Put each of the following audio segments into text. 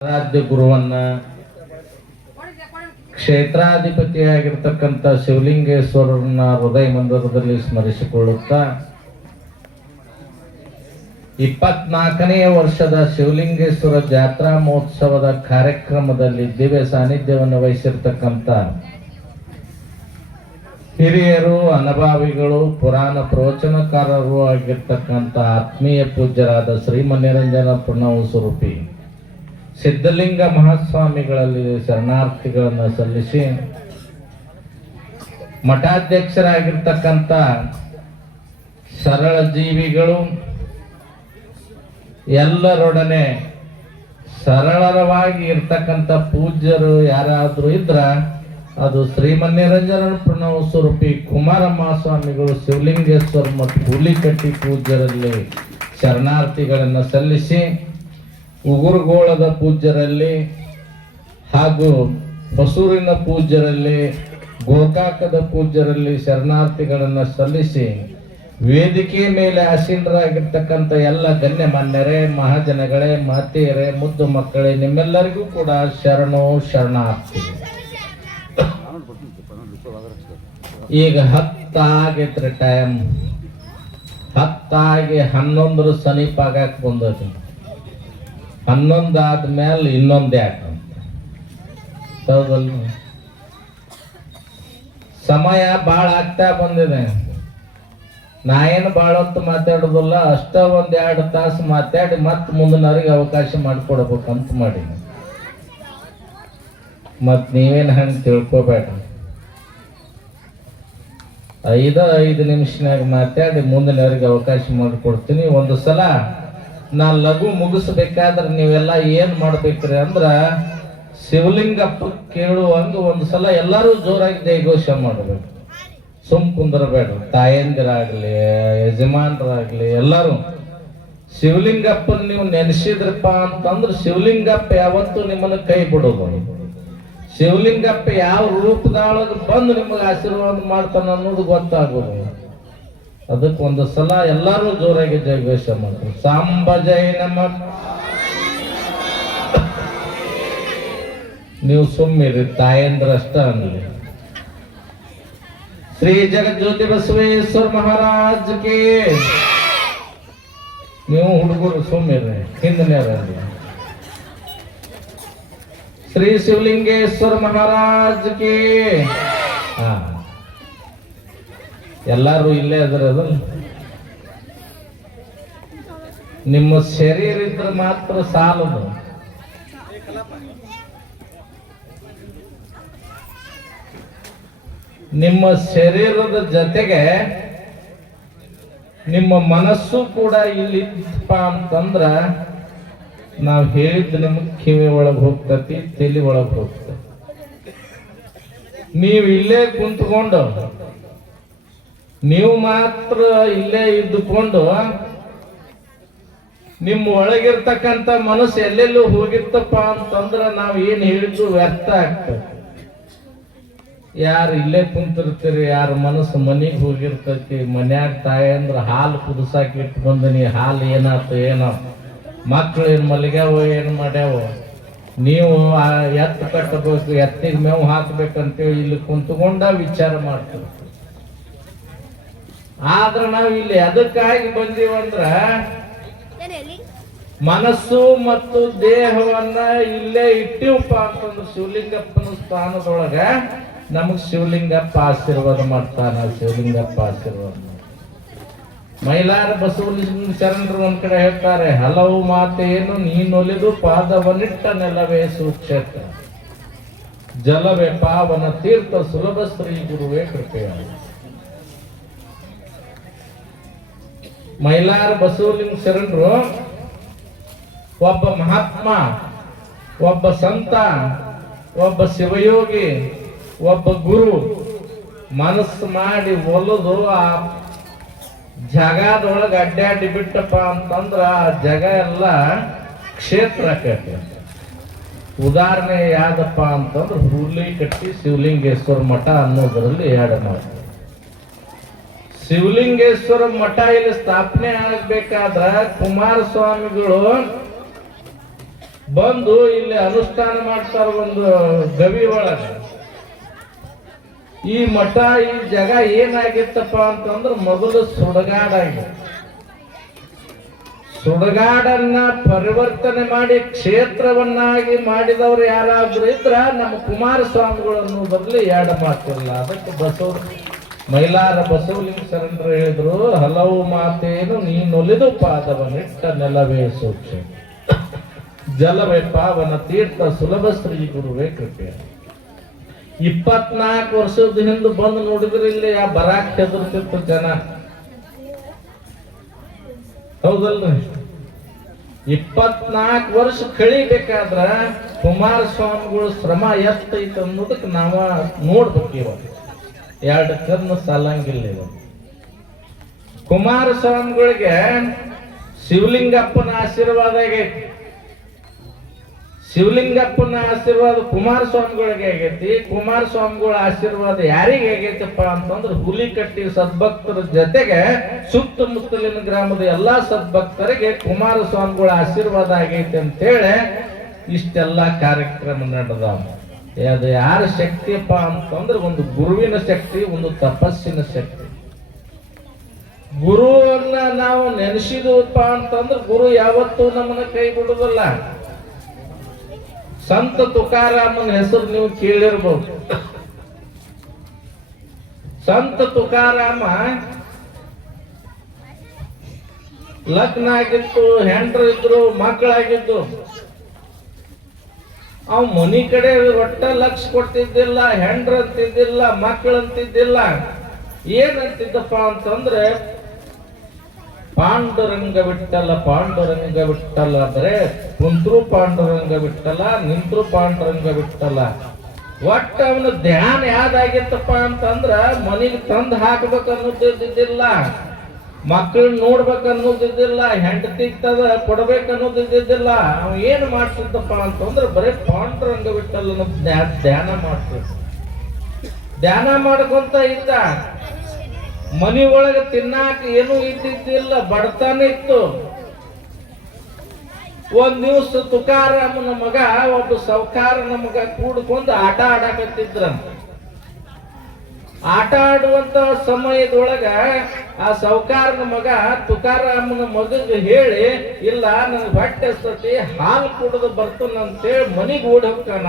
ಆರಾಧ್ಯ ಗುರುವನ್ನ ಕ್ಷೇತ್ರಾಧಿಪತಿಯಾಗಿರ್ತಕ್ಕಂಥ ಶಿವಲಿಂಗೇಶ್ವರನ ಹೃದಯ ಮಂದಿರದಲ್ಲಿ ಸ್ಮರಿಸಿಕೊಳ್ಳುತ್ತಾ ಇಪ್ಪತ್ನಾಲ್ಕನೆಯ ವರ್ಷದ ಶಿವಲಿಂಗೇಶ್ವರ ಜಾತ್ರಾ ಮಹೋತ್ಸವದ ಕಾರ್ಯಕ್ರಮದಲ್ಲಿ ದಿವ್ಯ ಸಾನ್ನಿಧ್ಯವನ್ನು ವಹಿಸಿರ್ತಕ್ಕಂಥ ಹಿರಿಯರು, ಅನಭಾವಿಗಳು, ಪುರಾಣ ಪ್ರವಚನಕಾರರು ಆಗಿರ್ತಕ್ಕಂಥ ಆತ್ಮೀಯ ಪೂಜ್ಯರಾದ ಶ್ರೀಮನಿರಂಜನ ಪ್ರಣವ ಸ್ವರೂಪಿ. ಸಿದ್ಧಲಿಂಗ ಮಹಾಸ್ವಾಮಿಗಳಲ್ಲಿ ಶರಣಾರ್ಥಿಗಳನ್ನು ಸಲ್ಲಿಸಿ ಮಠಾಧ್ಯಕ್ಷರಾಗಿರ್ತಕ್ಕಂಥ ಸರಳ ಜೀವಿಗಳು ಎಲ್ಲರೊಡನೆ ಸರಳರವಾಗಿ ಇರ್ತಕ್ಕಂಥ ಪೂಜ್ಯರು ಯಾರಾದರೂ ಇದ್ರ ಅದು ಶ್ರೀಮನ್ಯರಂಜನ ಪ್ರಣವ ಸ್ವರೂಪಿ ಕುಮಾರ ಮಹಾಸ್ವಾಮಿಗಳು ಶಿವಲಿಂಗೇಶ್ವರ ಮತ್ತು ಹುಲಿಕಟ್ಟಿ ಪೂಜ್ಯರಲ್ಲಿ ಶರಣಾರ್ಥಿಗಳನ್ನು ಸಲ್ಲಿಸಿ ಉಗುರುಗೋಳದ ಪೂಜ್ಯರಲ್ಲಿ ಹಾಗೂ ಹೊಸೂರಿನ ಪೂಜ್ಯರಲ್ಲಿ, ಗೋಕಾಕದ ಪೂಜ್ಯರಲ್ಲಿ ಶರಣಾರ್ಥಿಗಳನ್ನು ಸಲ್ಲಿಸಿ ವೇದಿಕೆ ಮೇಲೆ ಆಸೀನರಾಗಿರ್ತಕ್ಕಂಥ ಎಲ್ಲ ಗಣ್ಯಮಾನ್ಯರೇ, ಮಹಾಜನಗಳೇ ಮಾತೆಯರೇ ಮುದ್ದು ಮಕ್ಕಳೇ, ನಿಮ್ಮೆಲ್ಲರಿಗೂ ಕೂಡ ಶರಣು ಶರಣಾರ್ಥಿ. ಈಗ ಹತ್ತಾಗೈತ್ರಿ ಟೈಮ್ ಹತ್ತಾಗಿ ಹನ್ನೊಂದರ ಸಮೀಪ ಆಗಕ್ಕೆ ಬಂದೈತಿ ಹನ್ನೊಂದು ಆದ್ಮೇಲೆ ಇನ್ನೊಂದು ಯಾಕೆ ಹೌದಲ್ಲ ಸಮಯ ಭಾಳ ಆಗ್ತಾ ಬಂದಿದೆ. ನಾ ಏನು ಭಾಳ ಹೊತ್ತು ಮಾತಾಡೋದಿಲ್ಲ, ಅಷ್ಟ ಒಂದ್ ಎರಡು ತಾಸು ಮಾತಾಡಿ ಮತ್ತೆ ಮುಂದಿನವ್ರಿಗೆ ಅವಕಾಶ ಮಾಡಿಕೊಡ್ಬೇಕಂತ ಮಾಡೀನಿ. ಮತ್ತು ನೀವೇನು ಹಂಗೆ ತಿಳ್ಕೊಬೇಡ್ರಿ ಐದ ಐದು ನಿಮಿಷನಾಗ ಮಾತಾಡಿ ಮುಂದಿನವ್ರಿಗೆ ಅವಕಾಶ ಮಾಡಿಕೊಡ್ತೀನಿ. ಒಂದು ಸಲ ನಾ ಲಘು ಮುಗಿಸ್ಬೇಕಾದ್ರೆ ನೀವೆಲ್ಲ ಏನ್ ಮಾಡ್ಬೇಕ್ರಿ ಅಂದ್ರ ಶಿವಲಿಂಗಪ್ಪ ಕೇಳುವಂಗ ಒಂದು ಸಲ ಎಲ್ಲರೂ ಜೋರಾಗಿ ಜಯಘೋಷ ಮಾಡಬೇಕು. ಸುಮ್ ಕುಂದರಬೇಡ್ರಿ. ತಾಯಂದಿರಾಗ್ಲಿ, ಯಜಮಾನ್ರಾಗ್ಲಿ, ಎಲ್ಲರೂ. ಶಿವಲಿಂಗಪ್ಪನ್ ನೀವು ನೆನೆಸಿದ್ರಪ್ಪ ಅಂತಂದ್ರೆ ಶಿವಲಿಂಗಪ್ಪ ಯಾವತ್ತೂ ನಿಮ್ಮನ್ನ ಕೈ ಬಿಡೋದು ಶಿವಲಿಂಗಪ್ಪ ಯಾವ ರೂಪದೊಳಗೆ ಬಂದು ನಿಮಗೆ ಆಶೀರ್ವಾದ ಮಾಡ್ತಾನೆ ಅನ್ನೋದು ಗೊತ್ತಾಗೋದು. ಅದಕ್ಕೆ ಒಂದು ಸಲ ಎಲ್ಲರೂ ಜೋರಾಗಿ ಜಯಘೋಷ ಮಾಡ್ತಾರೆ. ಸಾಂಬ ಜಯ ನಮ್ಮ. ನೀವು ಸುಮ್ಮಿರಿ ತಾಯಂದ್ರ ಅಷ್ಟ ಶ್ರೀ ಜಗಜ್ಯೋತಿ ಬಸವೇಶ್ವರ ಮಹಾರಾಜ್ ಕೆ. ನೀವು ಹುಡುಗರು ಸುಮ್ಮಿರಿ ಹಿಂದಿನ ಶ್ರೀ ಶಿವಲಿಂಗೇಶ್ವರ ಮಹಾರಾಜ್ ಕೆ. ಹಾ. ಎಲ್ಲಾರು ಇಲ್ಲೇ ಅದರದು ನಿಮ್ಮ ಶರೀರ ಇದ್ರೆ ಮಾತ್ರ ಸಾಲದು. ನಿಮ್ಮ ಶರೀರದ ಜೊತೆಗೆ ನಿಮ್ಮ ಮನಸ್ಸು ಕೂಡ ಇಲ್ಲಿ ಇತ್ತಪ್ಪ ಅಂತಂದ್ರ ನಾವು ಹೇಳಿದ್ದು ನಿಮ್ಗೆ ಕಿವಿ ಒಳಗೆ ಹೋಗ್ತತಿ, ತಲೆ ಒಳಗೆ ಹೋಗ್ತತಿ. ನೀವು ಇಲ್ಲೇ ಕುಂತ್ಕೊಂಡು ನೀವು ಮಾತ್ರ ಇಲ್ಲೇ ಇದ್ದುಕೊಂಡು ನಿಮ್ಮ ಒಳಗಿರ್ತಕ್ಕಂಥ ಮನಸ್ಸು ಎಲ್ಲೆಲ್ಲೂ ಹೋಗಿತ್ತಪ್ಪ ಅಂತಂದ್ರ ನಾವು ಏನ್ ಹೇಳಿದ್ರು ವ್ಯರ್ಥ ಆಗ್ತದೆ. ಯಾರು ಇಲ್ಲೇ ಕುಂತಿರ್ತೀರಿ, ಯಾರ ಮನಸ್ಸು ಮನಿಗೆ ಹೋಗಿರ್ತೈತಿ, ಮನ್ಯಾಗ ತಾಯಿ ಅಂದ್ರ ಹಾಲು ಕುದಿಸಾಕಿ ಇಟ್ಟು ಬಂದನಿ ಹಾಲು ಏನಾಯ್ತು ಏನೋ. ಮಕ್ಳು ಏನು ಮಲಗ್ಯಾವ, ಏನು ಮಾಡ್ಯಾವ. ನೀವು ಎತ್ತು ಕಟ್ಟಬೇಕು, ಎತ್ತಿಗೆ ಮೇವು ಹಾಕ್ಬೇಕಂತೇಳಿ ಇಲ್ಲಿ ಕುಂತ್ಕೊಂಡ ವಿಚಾರ ಮಾಡ್ತೀವಿ ಆದ್ರ ನಾವು ಇಲ್ಲಿ ಅದಕ್ಕಾಗಿ ಬಂದೀವಂದ್ರ ಮನಸ್ಸು ಮತ್ತು ದೇಹವನ್ನ ಇಲ್ಲೇ ಇಟ್ಟಿವಪ್ಪ ಅಂತಂದ್ರೆ ಶಿವಲಿಂಗಪ್ಪನ ಸ್ಥಾನದೊಳಗ ನಮಗ್ ಶಿವಲಿಂಗಪ್ಪ ಆಶೀರ್ವಾದ ಮಾಡ್ತಾನ ಶಿವಲಿಂಗಪ್ಪ ಆಶೀರ್ವಾದ. ಮೈಲಾರ ಬಸವಲಿಂಗ ಶರಣರು ಒಂದ್ ಕಡೆ ಹೇಳ್ತಾರೆ ಹಲವು ಮಾತೆಯನ್ನು ನೀನೊಲಿದು ಪಾದವನಿಟ್ಟ ನೆಲವೇ ಸುಕ್ಷೇತ್ರ. ಜಲವೇ ಪಾವನ ತೀರ್ಥ ಸುಲಭ ಶ್ರೀ ಗುರುವೇ ಕೃಪೆಯಾಗಿ ಮೈಲಾರ ಬಸವಲಿಂಗ ಶರಣರು ಒಬ್ಬ ಮಹಾತ್ಮ, ಒಬ್ಬ ಸಂತ, ಒಬ್ಬ ಶಿವಯೋಗಿ, ಒಬ್ಬ ಗುರು, ಮನಸ್ಸು ಮಾಡಿ ಒಲದು, ಆ ಜಗದೊಳಗೆ ಅಡ್ಡಾಡಿ ಬಿಟ್ಟಪ್ಪ ಅಂತಂದ್ರ ಆ ಜಗ ಎಲ್ಲ ಕ್ಷೇತ್ರ ಆಕೈತಿ. ಉದಾಹರಣೆ ಯಾವ್ದಪ್ಪ ಅಂತಂದ್ರೆ ಹುರ್ಲಿ ಕಟ್ಟಿ ಶಿವಲಿಂಗೇಶ್ವರ ಮಠ ಅನ್ನೋದರಲ್ಲಿ ಎರಡು ಮಾತು ಶಿವಲಿಂಗೇಶ್ವರ ಮಠ ಇಲ್ಲಿ ಸ್ಥಾಪನೆ ಆಗ್ಬೇಕಾದ್ರ ಕುಮಾರಸ್ವಾಮಿಗಳು ಬಂದು ಇಲ್ಲಿ ಅನುಷ್ಠಾನ ಮಾಡ್ತಾರ ಒಂದು ಗವಿ ಒಳಗ. ಈ ಮಠ, ಈ ಜಗ ಏನಾಗಿತ್ತಪ್ಪ ಅಂತಂದ್ರ ಮೊದಲು ಸುಡಗಾಡಾಗಿದೆ ಸುಡಗಾಡನ್ನ ಪರಿವರ್ತನೆ ಮಾಡಿ ಕ್ಷೇತ್ರವನ್ನಾಗಿ ಮಾಡಿದವರು ಯಾರಾದ್ರೂ ಇದ್ರ ನಮ್ಮ ಕುಮಾರಸ್ವಾಮಿಗಳನ್ನು ಬದಲು ಎರಡು ಮಾತಿಲ್ಲ. ಅದಕ್ಕೆ ಬಸವ ಮೈಲಾರ ಬಸವಲಿಂಗ ಶರಣರು ಹೇಳಿದ್ರು, ಹಲವು ಮಾತೇನು ನೀನೊಲಿದು ಪಾದವನಿಟ್ಟ ನೆಲವೇ ಸೂಕ್ಷ್ಮ ಜಲವೇ ಪಾವನ ತೀರ್ಥ ಸುಲಭ ಶ್ರೀ ಗುರುವೇ ಕೃಪೆ. ಇಪ್ಪತ್ನಾಲ್ಕು ವರ್ಷದ ಹಿಂದೆ ಬಂದು ನೋಡಿದ್ರೆ ಇಲ್ಲಿ ಆ ಬರಾಕ್ ಹೆದರ್ತಿತ್ತು ಜನ. ಹೌದಲ್ರಿ? ಇಪ್ಪತ್ನಾಲ್ಕು ವರ್ಷ ಕಳಿಬೇಕಾದ್ರ ಕುಮಾರಸ್ವಾಮಿಗಳು ಶ್ರಮ ಎಷ್ಟೈತೆ ಅನ್ನೋದಕ್ಕೆ ನಾವ ನೋಡ್ಬೇಕು ಇವಾಗ. ಎರಡು ಕಣ್ಣು ಸಾಲಂಗಿಲ್ಲ ಕುಮಾರ ಕುಮಾರಸ್ವಾಮಿಗಳಿಗೆ ಶಿವಲಿಂಗಪ್ಪನ ಆಶೀರ್ವಾದ ಆಗೈತಿ. ಶಿವಲಿಂಗಪ್ಪನ ಆಶೀರ್ವಾದ ಕುಮಾರಸ್ವಾಮಿಗಳಿಗೆ ಆಗೈತಿ. ಕುಮಾರಸ್ವಾಮಿಗಳ ಆಶೀರ್ವಾದ ಯಾರಿಗೆ ಆಗೈತಪ್ಪ ಅಂತಂದ್ರೆ ಹುಲಿಕಟ್ಟಿ ಸದ್ಭಕ್ತರ ಜೊತೆಗೆ ಸುತ್ತಮುತ್ತಲಿನ ಗ್ರಾಮದ ಎಲ್ಲಾ ಸದ್ಭಕ್ತರಿಗೆ ಕುಮಾರಸ್ವಾಮಿಗಳ ಆಶೀರ್ವಾದ ಆಗೈತಿ ಅಂತೇಳಿ ಇಷ್ಟೆಲ್ಲ ಕಾರ್ಯಕ್ರಮ ನಡೆದಾವ. ಅದು ಯಾರ ಶಕ್ತಿಯಪ್ಪ ಅಂತಂದ್ರೆ ಒಂದು ಗುರುವಿನ ಶಕ್ತಿ, ಒಂದು ತಪಸ್ಸಿನ ಶಕ್ತಿ. ಗುರುವನ್ನ ನಾವು ನೆನೆಸಿದವಪ್ಪ ಅಂತಂದ್ರೆ ಗುರು ಯಾವತ್ತೂ ನಮ್ಮನ್ನ ಕೈ ಬಿಡುದಲ್ಲ ಸಂತ ತುಕಾರಾಮನ ಹೆಸರು ನೀವು ಕೇಳಿರ್ಬೋದು. ಸಂತ ತುಕಾರಾಮ ಲಗ್ನ ಆಗಿತ್ತು ಹೆಂಡ್ರು ಇದ್ರು, ಮಕ್ಕಳಾಗಿದ್ದು ಅವ್ ಮನಿ ಕಡೆ ಒಟ್ಟ ಲಕ್ಷ ಕೊಡ್ತಿದ್ದಿಲ್ಲ ಹೆಂಡ್ರ ಅಂತಿದ್ದಿಲ್ಲ ಮಕ್ಕಳು ಅಂತಿದ್ದಿಲ್ಲ. ಏನಂತಿದ್ದಪ್ಪ ಅಂತಂದ್ರೆ, ಪಾಂಡುರಂಗ ಬಿಟ್ಟಲ್ಲ ಪಾಂಡುರಂಗ ಬಿಟ್ಟಲ್ಲ ಅಂದ್ರೆ ಕುಂತ್ರು ಪಾಂಡುರಂಗ ಬಿಟ್ಟಲ್ಲ ನಿಂತ್ರು ಪಾಂಡುರಂಗ ಬಿಟ್ಟಲ್ಲ ಒಟ್ಟ ಅವನ ಧ್ಯಾನ ಯಾವ್ದಾಗಿತ್ತಪ್ಪ ಅಂತಂದ್ರ ಮನಿಗೆ ತಂದು ಹಾಕ್ಬೇಕು ಮಕ್ಕಳನ್ನ ನೋಡ್ಬೇಕು ಅನ್ನೋದಿದ್ದಿಲ್ಲ, ಹೆಂಡತಿ ತದ ಕೊಡ್ಬೇಕು ಅನ್ನೋದಿದ್ದಿಲ್ಲ, ಅವ ಏನು ಮಾಡ್ತಿದ್ದಪ್ಪ ಅಂತಂದ್ರೆ ಬರೀ ಬಿಟ್ಟಲ್ಲ ಅನ್ನೋದ್ ಧ್ಯಾನ ಮಾಡ್ತಿದ್ದ ಧ್ಯಾನ ಮಾಡ್ಕೊಂತ ಇದ್ದ. ಮನಿ ಒಳಗೆ ತಿನ್ನಾಕ ಏನು ಇದ್ದಿದ್ದಿಲ್ಲ, ಬಡತನ ಇತ್ತು. ಒಂದ್ ದಿವಸ ತುಕಾರಾಮನ ಮಗ, ಒಬ್ಬ ಸೌಕಾರನ ಮಗ ಕೂಡ್ಕೊಂಡು ಆಟ ಆಡಕತ್ತಿದ್ರ ಆಟ ಆಡುವಂತ ಸಮಯದೊಳಗ ಆ ಸೌಕಾರನ ಮಗ ತುಕಾರಾಮನ ಮಗಗೆ ಹೇಳಿ, ಇಲ್ಲ, ನನ್ ಹೊಟ್ಟೆ ಸತಿ ಹಾಲು ಕುಡಿದು ಬರ್ತನಂತೇಳಿ ಮನಿಗೆ ಓಡಿ ಹೋಗ್ತಾನ.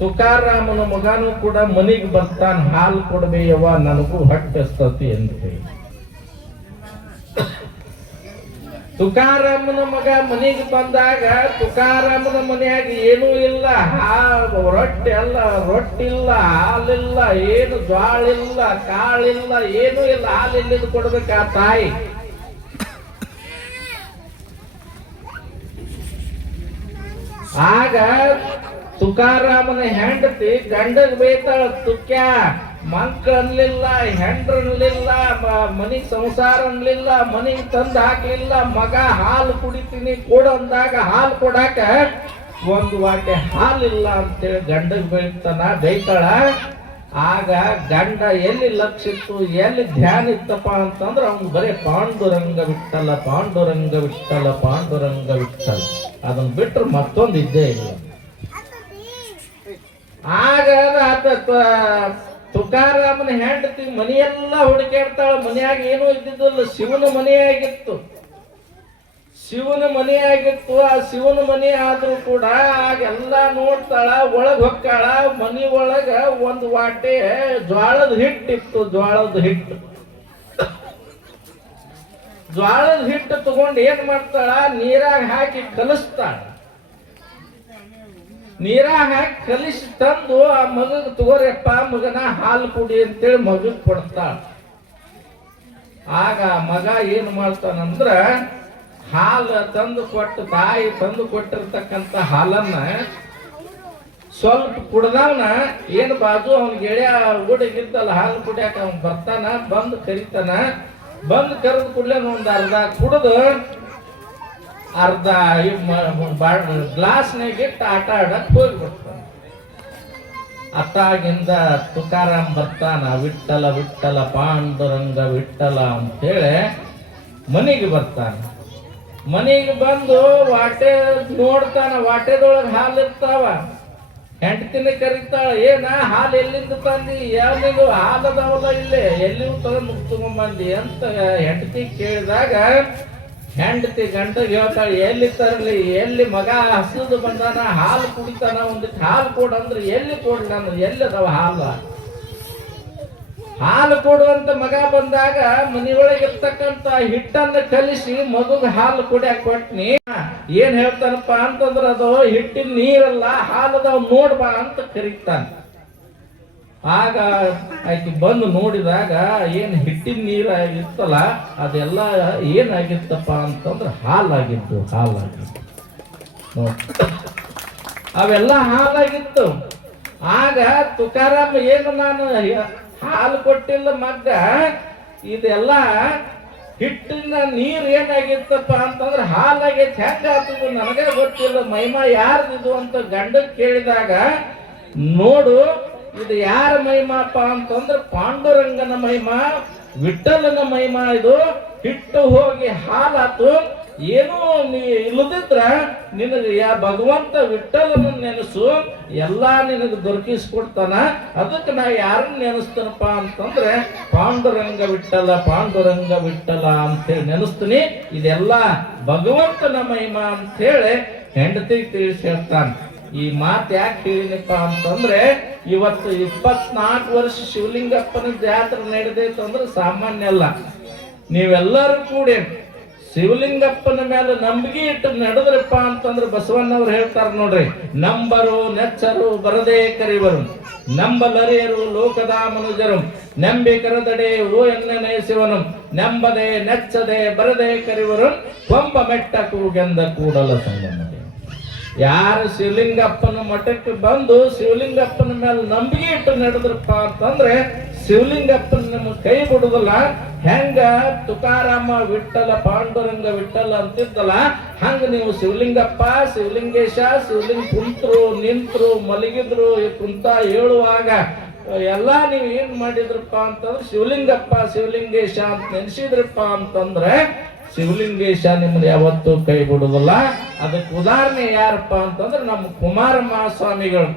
ತುಕಾರಾಮನ ಮಗನೂ ಕೂಡ ಮನಿಗೆ ಬರ್ತಾನ, ಹಾಲು ಕೊಡಬೇಯವ್ವ, ನನಗೂ ಹೊಟ್ಟೆ ಸತಿ ಅಂತ ಹೇಳಿ. ತುಕಾರಾಮನ ಮಗ ಮನೆಗೆ ಬಂದಾಗ ತುಕಾರಾಮನ ಮನೆಯಾಗ ಏನೂ ಇಲ್ಲ. ಹಾಲು ರೊಟ್ಟಿ ಅಲ್ಲ, ರೊಟ್ಟಿ ಇಲ್ಲ, ಹಾಲಿಲ್ಲ, ಏನು ಜ್ವಾಳಿಲ್ಲ, ಕಾಳಿಲ್ಲ, ಏನೂ ಇಲ್ಲ. ಹಾಲು ಕೊಡ್ಬೇಕ ಕೊಡ್ಬೇಕು ಆ ತಾಯಿ. ಆಗ ತುಕಾರಾಮನ ಹೆಂಡತಿ ಗಂಡಗ್ ಬೇತಾಳ ತುಕ್ಯ. ಮಕ್ಕಳು ಅನ್ಲಿಲ್ಲ ಹೆಂಡ್ರ ಅನ್ಲಿಲ್ಲ ಮನಿ ಮನಿಗ್ ಸಂಸಾರ ಅನ್ಲಿಲ್ಲ ಮನಿಗ್ ತಂದು ಹಾಕ್ಲಿಲ್ಲ ಮಗ ಹಾಲು ಕುಡಿತೀನಿ ಕೊಡು ಅಂದಾಗ ಹಾಲು ಕೊಡಾಕ ಒಂದು ವಾಟೆ ಹಾಲಿಲ್ಲ ಅಂತೇಳಿ ಗಂಡಗ್ ಬೈತಾನ ಬೈತಾಳ ಆಗ ಗಂಡ ಎಲ್ಲಿ ಲಕ್ಷ ಇತ್ತು ಎಲ್ಲಿ ಧ್ಯಾನ ಇತ್ತಪ್ಪ ಅಂತಂದ್ರೆ ಅವ್ನು ಬರೀ ಪಾಂಡುರಂಗ ಬಿಟ್ಟಲ್ಲ ಪಾಂಡುರಂಗ ಬಿಟ್ಟಲ್ಲ ಪಾಂಡುರಂಗ ಬಿಟ್ಟಲ್ಲ ಅದನ್ನ ಬಿಟ್ರೆ ಮತ್ತೊಂದು ಇದ್ದೇ ಇಲ್ಲ. ಆಗ ತುಕಾರಾಮನ ಹೆಂಡತಿ ಮನೆಯೆಲ್ಲ ಹುಡುಕಾಡ್ತಾಳ ಮನೆಯಾಗ ಏನೂ ಇದ್ದಿದ್ದಲ್ಲ, ಶಿವನ ಮನೆಯಾಗಿತ್ತು. ಶಿವನ ಮನೆಯಾಗಿತ್ತು, ಆ ಶಿವನ ಮನೆ ಆದ್ರೂ ಕೂಡ ಆಗೆಲ್ಲ ನೋಡ್ತಾಳ, ಒಳಗ್ ಹೊಕ್ಕಾಳ, ಮನಿ ಒಳಗ ಒಂದು ವಾಟೆ ಜ್ವಾಳದ ಹಿಟ್ಟಿತ್ತು, ಜ್ವಾಳದ ಹಿಟ್ಟು. ಜ್ವಾಳದ ಹಿಟ್ಟು ತಗೊಂಡು ಏನ್ ಮಾಡ್ತಾಳ, ನೀರಾಗ ಹಾಕಿ ಕಲಿಸ್ತಾಳ. ನೀರಾಗ ಹಾಕಿ ಕಲಿಸಿ ತಂದು ಆ ಮಗಗ್ ತಗೋರಪ್ಪ ಮಗನ ಹಾಲು ಕುಡಿ ಅಂತೇಳಿ ಮಗಗ್ ಕೊಡ್ತಾಳ. ಆಗ ಮಗ ಏನು ಮಾಡ್ತಾನಂದ್ರ ಹಾಲು ತಂದು ಕೊಟ್ಟು, ತಾಯಿ ತಂದು ಕೊಟ್ಟಿರ್ತಕ್ಕಂಥ ಹಾಲನ್ನ ಸ್ವಲ್ಪ ಕುಡ್ದವನ ಏನು ಬಾಜು ಅವ್ನ ಗೆಳೆಯ ಹುಡುಗಿದ್ದಲ್ಲ ಹಾಲು ಕುಡಿಯಾಕ ಅವನು ಬರ್ತಾನ, ಬಂದು ಕರಿತಾನ. ಬಂದು ಕರೆದು ಕುಡ್ಲೇನು ಒಂದು ಅರ್ಧ ಕುಡ್ದು ಅರ್ಧ ಗ್ಲಾಸ್ನಾಗಿಟ್ಟು ಆಟ ಆಡಕ್ಕೆ ಹೋಗ್ಬಿಡ್ತಾನ ಅತ್ತಾಗಿಂದ ತುಕಾರಾಮ್ ಬರ್ತಾನ ವಿಠಲ ವಿಠಲ ಪಾಂಡುರಂಗ ವಿಠಲ ಅಂತೇಳಿ ಮನೆಗೆ ಬರ್ತಾನೆ. ಮನೆಗೆ ಬಂದು ವಾಟೆ ನೋಡ್ತಾನ, ವಾಟೆದೊಳಗೆ ಹಾಲು ಇರ್ತಾವ. ಹೆಂಡತಿನ ಕರಿತಾಳ, ಏನ ಹಾಲು ಎಲ್ಲಿಂದ ತಂದಿ ಯಾವ್ದು ಹಾಲದವಲ್ಲ ಅದಾವಲ್ಲ ಇಲ್ಲೇ ಎಲ್ಲಿ ತಗೊಂಡು ತಗೊಂಬಂದಿ ಅಂತ ಹೆಂಡತಿ ಕೇಳಿದಾಗ ಹೆಂಡತಿ ಗಂಡ ಹೇಳ್ತಾಳೆ ಎಲ್ಲಿ ತರಲಿ ಎಲ್ಲಿ ಮಗ ಹಸಿದು ಬಂದಾನ? ಹಾಲು ಕುಡಿತಾನ? ಒಂದು ಹಾಲು ಕೊಡು ಅಂದ್ರೆ ಎಲ್ಲಿ ಕೊಡ್ಲಿ ಅಂದ್ರೆ ಎಲ್ಲಿ ಅದಾವ ಹಾಲು? ಹಾಲು ಕೊಡುವಂತ ಮಗ ಬಂದಾಗ ಮನೆಯೊಳಗೆ ಇರ್ತಕ್ಕಂತ ಹಿಟ್ಟನ್ನ ಕಲಿಸಿ ಮಗುಗೆ ಹಾಲು ಕುಡಿಯಾಕ ಕೊಟ್ನಿ. ಏನ್ ಹೇಳ್ತಾನಪ್ಪ ಅಂತಂದ್ರ, ಅದು ಹಿಟ್ಟಿನ ನೀರಲ್ಲ, ಹಾಲದವ್ ನೋಡ್ಬಾ ಅಂತ ಕರೀತಾನ. ಆಗ ಆಕೆ ಬಂದು ನೋಡಿದಾಗ ಏನು ಹಿಟ್ಟಿನ ನೀರ ಆಗಿತ್ತಲ್ಲ ಅದೆಲ್ಲ ಏನಾಗಿತ್ತಪ್ಪ ಅಂತಂದ್ರೆ ಹಾಲಾಗಿತ್ತು ಹಾಲಾಗಿತ್ತು. ಅವೆಲ್ಲ ಹಾಲಾಗಿತ್ತು. ಆಗ ತುಕಾರಾಮ್ ಏನು ನಾನು ಹಾಲು ಕೊಟ್ಟಿಲ್ಲ ಮಗ್ಗ, ಇದೆಲ್ಲ ಹಿಟ್ಟಿನ ನೀರು ಏನಾಗಿತ್ತಪ್ಪ ಅಂತಂದ್ರೆ ಹಾಲಾಗೈತೆ. ಹೆಂಗ ಆತದು ನನಗೆ ಗೊತ್ತಿಲ್ಲ. ಮೈಮಾ ಯಾರ್ದಿದು ಅಂತ ಗಂಡ ಕೇಳಿದಾಗ, ನೋಡು ಇದು ಯಾರ ಮಹಿಮಾಪ ಅಂತಂದ್ರೆ ಪಾಂಡುರಂಗನ ಮಹಿಮಾ, ವಿಠಲನ ಮಹಿಮಾ ಇದು. ಹಿಟ್ಟು ಹೋಗಿ ಹಾಲಾತು, ಏನೂ ನೀ ಇಲ್ಲದಿದ್ರ ನಿನಗೆ ಯಾ ಭಗವಂತ ವಿಠಲನ ನೆನಸು, ಎಲ್ಲಾ ನಿನಗೆ ದೊರಕಿಸ್ಕೊಡ್ತಾನ. ಅದಕ್ಕೆ ನಾ ಯಾರನ್ನ ನೆನೆಸ್ತೇನಪ್ಪ ಅಂತಂದ್ರೆ ಪಾಂಡುರಂಗ ವಿಠಲ ಪಾಂಡುರಂಗ ವಿಠಲ ಅಂತೇಳಿ ನೆನೆಸ್ತೀನಿ. ಇದೆಲ್ಲ ಭಗವಂತನ ಮಹಿಮಾ ಅಂತ ಹೇಳಿ ಹೆಂಡತಿ ತಿಳಿಸಿ ಹೇಳ್ತಾನೆ. ಈ ಮಾತು ಯಾಕೆ ಹೇಳಿನಪ್ಪ ಅಂತಂದ್ರೆ ಇವತ್ತು ಇಪ್ಪತ್ನಾಲ್ಕು ವರ್ಷ ಶಿವಲಿಂಗಪ್ಪನ ಜಾತ್ರೆ ನಡೆದೈತೆ ಅಂದ್ರೆ ಸಾಮಾನ್ಯ ಅಲ್ಲ. ನೀವೆಲ್ಲರೂ ಕೂಡಿ ಶಿವಲಿಂಗಪ್ಪನ ಮೇಲೆ ನಂಬಿಕೆ ಇಟ್ಟು ನಡೆದ್ರಪ್ಪ ಅಂತಂದ್ರೆ ಬಸವಣ್ಣವ್ರು ಹೇಳ್ತಾರೆ ನೋಡ್ರಿ, ನಂಬರು ನೆಚ್ಚರು ಬರದೇ ಕರಿವರು, ನಂಬಲರಿಯರು ಲೋಕದ ಮನುಜರು, ನಂಬಿ ತಡೆ ಓ ಎನ್ನನೇ ಶಿವನು, ನಂಬದೆ ನೆಚ್ಚದೆ ಬರದೇ ಕರಿವರು, ಕೊಂಬ ಮೆಟ್ಟ ಕೂಗೆಂದ ಕೂಡಲ ಸಂಗಮದೆ ಯಾರು ಶಿವಲಿಂಗಪ್ಪನ ಮಠಕ್ಕೆ ಬಂದು ಶಿವಲಿಂಗಪ್ಪನ ಮೇಲೆ ನಂಬಿಕೆ ಇಟ್ಟು ನಡೆದ್ರಪ್ಪ ಅಂತಂದ್ರೆ ಶಿವಲಿಂಗಪ್ಪನ ನಿಮ್ಮ ಕೈ ಬಿಡುದಿಲ್ಲ. ಹೆಂಗ? ತುಕಾರಾಮ ವಿಠಲ ಪಾಂಡುರಂಗ ವಿಠಲ ಅಂತಿದ್ದಲ್ಲ ಹಂಗ ನೀವು ಶಿವಲಿಂಗಪ್ಪ, ಶಿವಲಿಂಗೇಶ ಶಿವಲಿಂಗ ಕುಂತರು ನಿಂತ್ರು, ಮಲಗಿದ್ರು ಕುಂತ ಹೇಳುವಾಗ ಎಲ್ಲ ನೀವು ಏನ್ ಮಾಡಿದ್ರಪ್ಪ ಅಂತಂದ್ರೆ ಶಿವಲಿಂಗಪ್ಪ, ಶಿವಲಿಂಗೇಶ ಅಂತ ನೆನ್ಸಿದ್ರಪ್ಪ ಅಂತಂದ್ರೆ ಶಿವಲಿಂಗೇಶ ನಿಮ್ದು ಯಾವತ್ತೂ ಕೈ ಬಿಡುವುದಿಲ್ಲ. ಅದಕ್ಕೆ ಉದಾಹರಣೆ ಯಾರಪ್ಪ ಅಂತಂದ್ರೆ ನಮ್ಮ ಕುಮಾರ ಮಹಾಸ್ವಾಮಿಗಳು.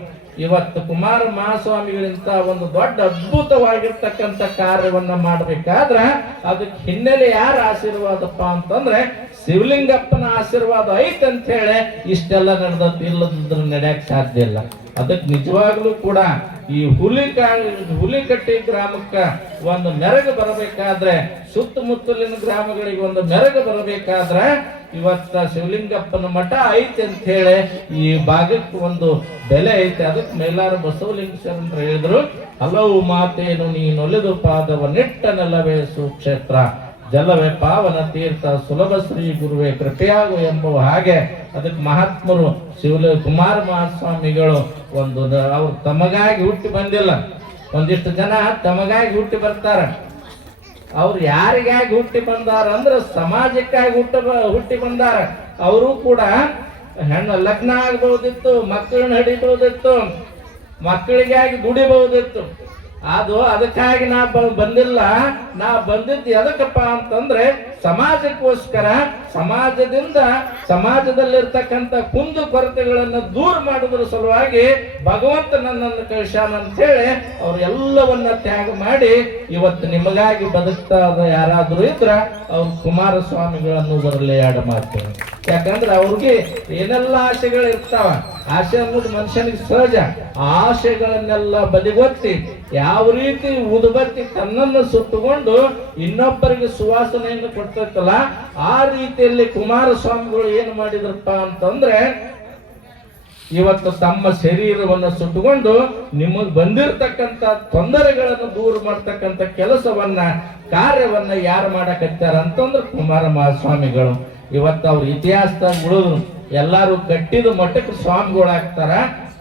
ಇವತ್ತು ಕುಮಾರ ಮಹಾಸ್ವಾಮಿಗಳಿಂತ ಒಂದು ದೊಡ್ಡ ಅದ್ಭುತವಾಗಿರ್ತಕ್ಕಂಥ ಕಾರ್ಯವನ್ನ ಮಾಡ್ಬೇಕಾದ್ರೆ ಅದಕ್ಕೆ ಹಿನ್ನೆಲೆ ಯಾರ ಆಶೀರ್ವಾದಪ್ಪ ಅಂತಂದ್ರೆ ಶಿವಲಿಂಗಪ್ಪನ ಆಶೀರ್ವಾದ ಐತೆ ಅಂತ ಹೇಳಿ ಇಷ್ಟೆಲ್ಲ ನಡೆದದ್ದು ಇಲ್ಲದಿದ್ರೆ ನಡೆಯಕ್ಕೆ ಸಾಧ್ಯ ಇಲ್ಲ. ಅದಕ್ಕೆ ನಿಜವಾಗ್ಲೂ ಕೂಡ ಈ ಹುಲಿ ಹುಲಿಕಟ್ಟಿ ಗ್ರಾಮಕ್ಕ ಒಂದು ಮೆರಗು ಬರಬೇಕಾದ್ರೆ, ಸುತ್ತಮುತ್ತಲಿನ ಗ್ರಾಮಗಳಿಗೆ ಒಂದು ಮೆರಗು ಬರಬೇಕಾದ್ರೆ, ಇವತ್ತ ಶಿವಲಿಂಗಪ್ಪನ ಮಠ ಐತೆ ಅಂತ ಹೇಳಿ ಈ ಭಾಗಕ್ಕೆ ಒಂದು ಬೆಲೆ ಐತೆ. ಅದಕ್ಕೆ ಮೇಲಾರು ಬಸವಲಿಂಗ ಅಂತ ಹೇಳಿದ್ರು, ಹಲವು ಮಾತೇನು ನೀನೊಲೆದು ಪಾದವ ನೆಟ್ಟನಲ್ಲವೇ ಸುಕ್ಷೇತ್ರ. ಜಲವೇ ಪಾವನ ತೀರ್ಥ ಸುಲಭ ಶ್ರೀ ಗುರುವೇ ಕೃಪೆಯಾಗು ಎಂಬುವ ಹಾಗೆ ಅದಕ್ಕೆ ಮಹಾತ್ಮರು ಶಿವಲಿ ಕುಮಾರ ಮಹಾಸ್ವಾಮಿಗಳು ಒಂದು ಅವ್ರು ತಮಗಾಗಿ ಹುಟ್ಟಿ ಬಂದಿಲ್ಲ. ಒಂದಿಷ್ಟು ಜನ ತಮಗಾಗಿ ಹುಟ್ಟಿ ಬರ್ತಾರೆ. ಅವ್ರು ಯಾರಿಗಾಗಿ ಹುಟ್ಟಿ ಬಂದಾರ ಅಂದ್ರೆ ಸಮಾಜಕ್ಕಾಗಿ ಹುಟ್ಟ ಹುಟ್ಟಿ ಬಂದಾರ. ಅವರು ಕೂಡ ಹೆಣ್ಣು ಲಗ್ನ ಆಗ್ಬಹುದಿತ್ತು, ಮಕ್ಕಳನ್ನ ಹಿಡಿಬಹುದಿತ್ತು, ಮಕ್ಕಳಿಗಾಗಿ ದುಡಿಬಹುದಿತ್ತು. ಅದು ಅದಕ್ಕಾಗಿ ನಾ ಬಂದಿಲ್ಲ. ನಾ ಬಂದಿದ್ದು ಎದಕ್ಕಪ್ಪ ಅಂತಂದ್ರೆ ಸಮಾಜಕ್ಕೋಸ್ಕರ ಸಮಾಜದಿಂದ ಸಮಾಜದಲ್ಲಿರ್ತಕ್ಕಂಥ ಕುಂದು ಕೊರತೆಗಳನ್ನು ದೂರ ಮಾಡೋದ್ರ ಸಲುವಾಗಿ ಭಗವಂತ ನನ್ನನ್ನು ಕಳಿಸ್ಯಾನ ಅಂತ ಹೇಳಿ ಅವ್ರು ಎಲ್ಲವನ್ನ ತ್ಯಾಗ ಮಾಡಿ ಇವತ್ತು ನಿಮಗಾಗಿ ಬದುಕ್ತಾ ಯಾರಾದರೂ ಇದ್ರ ಅವ್ರು ಕುಮಾರಸ್ವಾಮಿಗಳನ್ನು ಬರಲಿ ಆಡ ಮಾಡ್ತೇವೆ ಯಾಕಂದ್ರೆ ಅವ್ರಿಗೆ ಏನೆಲ್ಲ ಆಸೆಗಳು ಇರ್ತಾವ ಆಸೆ ಅನ್ನೋದು ಮನುಷ್ಯನಿಗೆ ಸಹಜ. ಆಸೆಗಳನ್ನೆಲ್ಲ ಬದಿಗೊತ್ತಿ ಯಾವ ರೀತಿ ಉದ್ಬತ್ತಿ ತನ್ನನ್ನು ಸುಟ್ಟುಕೊಂಡು ಇನ್ನೊಬ್ಬರಿಗೆ ಸುವಾಸನೆಯನ್ನು ಕೊಡ್ತೈತಲ್ಲ, ಆ ರೀತಿಯಲ್ಲಿ ಕುಮಾರಸ್ವಾಮಿಗಳು ಏನು ಮಾಡಿದ್ರಪ್ಪ ಅಂತಂದ್ರೆ, ಇವತ್ತು ತಮ್ಮ ಶರೀರವನ್ನು ಸುಟ್ಟುಕೊಂಡು ನಿಮಗೆ ಬಂದಿರತಕ್ಕಂತ ತೊಂದರೆಗಳನ್ನು ದೂರ ಮಾಡ್ತಕ್ಕಂಥ ಕೆಲಸವನ್ನ, ಕಾರ್ಯವನ್ನ ಯಾರು ಮಾಡಕತ್ತಾರ ಅಂತಂದ್ರೆ ಕುಮಾರ ಮಹಾಸ್ವಾಮಿಗಳು. ಇವತ್ತು ಅವ್ರ ಇತಿಹಾಸದಾಗ ಉಳಿದ್ರು. ಎಲ್ಲಾರು ಕಟ್ಟಿದ ಮಠಕ್ಕೆ ಸ್ವಾಮಿಗಳಾಗ್ತಾರ.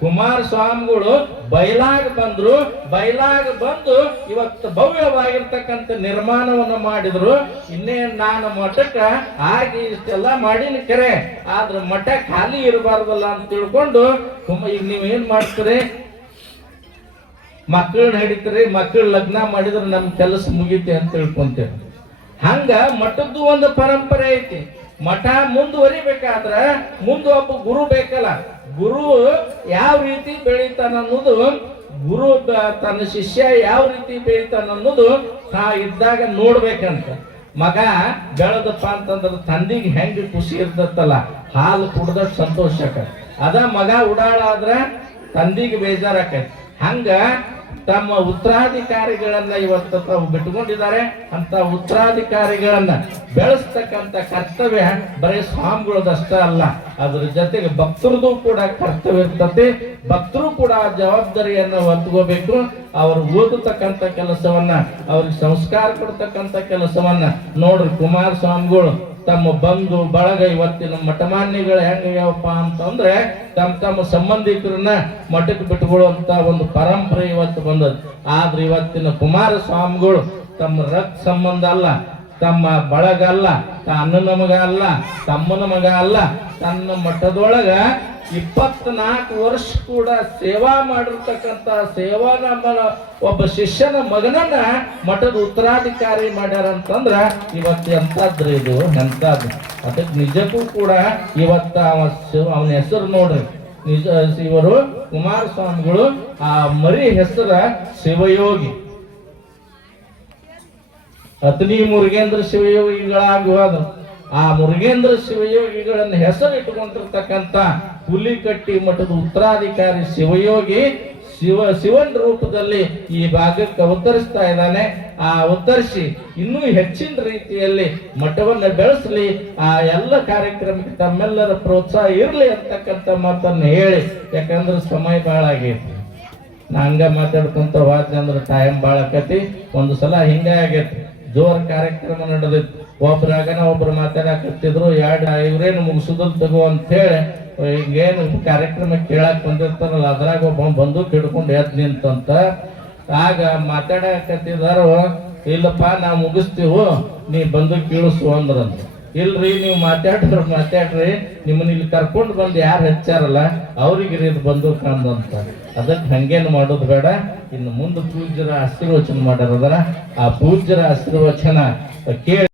ಕುಮಾರ ಸ್ವಾಮಿಗಳು ಬಯಲಾಗ ಬಂದ್ರು ಬಯಲಾಗ ಬಂದು ಇವತ್ತು ಭವ್ಯವಾಗಿರ್ತಕ್ಕಂಥ ನಿರ್ಮಾಣವನ್ನು ಮಾಡಿದ್ರು. ಇನ್ನೇ ನಾನು ಮಠಕ್ಕ ಆಗಿ ಇಷ್ಟೆಲ್ಲ ಮಾಡಿನಿ ಕೆರೆ. ಆದ್ರೆ ಮಠ ಖಾಲಿ ಇರಬಾರ್ದಲ್ಲ ಅಂತ ತಿಳ್ಕೊಂಡು ಈಗ ನೀವು ಏನ್ ಮಾಡ್ತೀರಿ? ಮಕ್ಕಳನ್ನ ಹಿಡಿತೀರಿ ಮಕ್ಕಳ ಲಗ್ನ ಮಾಡಿದ್ರೆ ನಮ್ ಕೆಲಸ ಮುಗೀತೆ ಅಂತ ತಿಳ್ಕೊಂತೇವೆ ಹಂಗ ಮಠದ್ದು ಒಂದು ಪರಂಪರೆ ಐತಿ. ಮಠ ಮುಂದುವರಿಬೇಕಾದ್ರ ಮುಂದೆ ಒಬ್ಬ ಗುರು ಬೇಕಲ್ಲ. ಗುರು ಯಾವ ರೀತಿ ಬೆಳೀತಾನ ಅನ್ನೋದು, ಗುರು ತನ್ನ ಶಿಷ್ಯ ಯಾವ ರೀತಿ ಬೆಳೀತಾನ ಅನ್ನೋದು ತಾ ಇದ್ದಾಗ ನೋಡ್ಬೇಕಂತ. ಮಗ ಬೆಳೆದಪ್ಪ ಅಂತಂದ್ರೆ ತಂದಿಗೆ ಹೆಂಗೆ ಖುಷಿ ಇರ್ತತ್ತಲ್ಲ, ಹಾಲು ಕುಡ್ದ ಸಂತೋಷ ಅದ ಮಗ ಉಡಾಳ ಆದ್ರ ತಂದಿಗೆ ಬೇಜಾರಾಕೈತಿ. ಹಂಗ ತಮ್ಮ ಉತ್ತರಾಧಿಕಾರಿಗಳನ್ನ ಇವತ್ತು ತಾವು ಬಿಟ್ಕೊಂಡಿದ್ದಾರೆ ಅಂತ ಉತ್ತರಾಧಿಕಾರಿಗಳನ್ನ ಬೆಳೆಸ್ತಕ್ಕಂತ ಕರ್ತವ್ಯ ಬರೀ ಸ್ವಾಮಿಗಳದಷ್ಟೇ ಅಲ್ಲ. ಅದ್ರ ಜೊತೆಗೆ ಭಕ್ತರದು ಕೂಡ ಕರ್ತವ್ಯ ಇರ್ತತಿ ಭಕ್ತರು ಕೂಡ ಜವಾಬ್ದಾರಿಯನ್ನ ಹೊತ್ಕೋಬೇಕು. ಅವರು ಓದತಕ್ಕಂಥ ಕೆಲಸವನ್ನ, ಅವ್ರಿಗೆ ಸಂಸ್ಕಾರ ಕೊಡ್ತಕ್ಕಂಥ ಕೆಲಸವನ್ನ ನೋಡ್ರಿ ಕುಮಾರಸ್ವಾಮಿಗಳು. ತಮ್ಮ ಬಂಧು ಬಳಗ ಇವತ್ತಿನ ಮಠಮಾನ್ಯಗಳು ಹೆಂಗಪ್ಪ ಅಂತಂದ್ರೆ ತಮ್ಮ ತಮ್ಮ ಸಂಬಂಧಿಕರನ್ನ ಮಠಕ್ಕೆ ಬಿಟ್ಕೊಳ್ಳುವಂತ ಒಂದು ಪರಂಪರೆ ಇವತ್ತು ಬಂದದ ಆದ್ರೆ ಇವತ್ತಿನ ಕುಮಾರಸ್ವಾಮಿಗಳು ತಮ್ಮ ರಕ್ತ ಸಂಬಂಧ ಅಲ್ಲ, ತಮ್ಮ ಬಳಗ ಅಲ್ಲ ತ ಅಣ್ಣನ ಮಗ ಅಲ್ಲ, ತಮ್ಮನ ಮಗ ಅಲ್ಲ, ತನ್ನ ಮಠದೊಳಗ ಇಪ್ಪತ್ನಾಲ್ಕು ವರ್ಷ ಕೂಡ ಸೇವಾ ಮಾಡಿರ್ತಕ್ಕಂಥ ಸೇವಾ ನಮ್ಮ ಒಬ್ಬ ಶಿಷ್ಯನ ಮಗನನ್ನ ಮಠದ ಉತ್ತರಾಧಿಕಾರಿ ಮಾಡ್ಯಾರ ಅಂತಂದ್ರ ಇವತ್ತು ಎಂತಾದ್ರೆ ಇದು ಎಂತಾದ್ರು. ಅದಕ್ಕೆ ನಿಜಕ್ಕೂ ಕೂಡ ಇವತ್ತ ಅವನ ಹೆಸರು ನೋಡ್ರಿ. ನಿಜ, ಇವರು ಕುಮಾರಸ್ವಾಮಿಗಳು. ಆ ಮರಿ ಹೆಸರ ಶಿವಯೋಗಿ. ಅತ್ನಿ ಮುರುಗೇಂದ್ರ ಶಿವಯೋಗಿಗಳಾಗುವುದು ಆ ಮುರುಗೇಂದ್ರ ಶಿವಯೋಗಿಗಳನ್ನ ಹೆಸರು ಇಟ್ಟುಕೊಂಡಿರ್ತಕ್ಕಂಥ ಹುಲಿಕಟ್ಟಿ ಮಠದ ಉತ್ತರಾಧಿಕಾರಿ ಶಿವಯೋಗಿ ಶಿವ, ಶಿವನ್ ರೂಪದಲ್ಲಿ ಈ ಭಾಗಕ್ಕೆ ಅವತರಿಸ್ತಾ ಇದ್ದಾನೆ. ಆ ಅವತರಿಸಿ ಇನ್ನೂ ಹೆಚ್ಚಿನ ರೀತಿಯಲ್ಲಿ ಮಠವನ್ನ ಬೆಳೆಸಲಿ, ಆ ಎಲ್ಲ ಕಾರ್ಯಕ್ರಮಕ್ಕೆ ತಮ್ಮೆಲ್ಲರ ಪ್ರೋತ್ಸಾಹ ಇರಲಿ ಅಂತಕ್ಕಂಥ ಮಾತನ್ನು ಹೇಳಿ. ಯಾಕಂದ್ರೆ ಸಮಯ ಬಹಳ ಆಗೈತಿ. ನಾ ಹಂಗ ಮಾತಾಡ್ಕೊಂತ ವಾದ್ಯ ಅಂದ್ರೆ ಟೈಮ್ ಭಾಳ ಆಕತಿ. ಒಂದು ಸಲ ಹಿಂಗೆ ಆಗೈತಿ. ಜೋರ್ ಕಾರ್ಯಕ್ರಮ ನಡೆದಿತ್ತು. ಒಬ್ರಾಗನ ಒಬ್ರು ಮಾತಾಡಕತ್ತಿದ್ರು. ಎರಡು ಇವರೇನು ಮುಗಿಸುದಲ್ ತಗೋ ಅಂತ ಹಿಂಗೇನು ಕಾರ್ಯಕ್ರಮ ಕೇಳಕ್ ಬಂದಿರ್ತಾರಲ್ಲ, ಅದ್ರಾಗ ಒಬ್ಬ ಬಂದು ಹಿಡ್ಕೊಂಡು ಎದ್ ನಿಂತಂತ. ಆಗ ಮಾತಾಡಕತ್ತಿದಾರು, ಇಲ್ಲಪ್ಪ, ನಾವು ಮುಗಿಸ್ತೀವು, ನೀ ಬಂದು ಕೀಳಿಸು ಅಂದ್ರಂತ. ಇಲ್ರಿ, ನೀವು ಮಾತಾಡ್ರಿ ಮಾತಾಡ್ರಿ, ನಿಮ್ಮನ್ನ ಇಲ್ಲಿ ಕರ್ಕೊಂಡು ಬಂದು ಯಾರು ಹಚ್ಚಾರಲ್ಲ, ಅವ್ರಿಗೆ ಇದು ಬಂದು ಕಂದಂತ. ಅದಕ್ಕೆ ಹಂಗೇನು ಮಾಡೋದು ಬೇಡ, ಇನ್ನು ಮುಂದೆ ಪೂಜ್ಯರ ಆಶೀರ್ವಚನ ಮಾಡ್ಯಾರ ಆ ಪೂಜ್ಯರ ಆಶೀರ್ವಚನ ಕೇಳಿ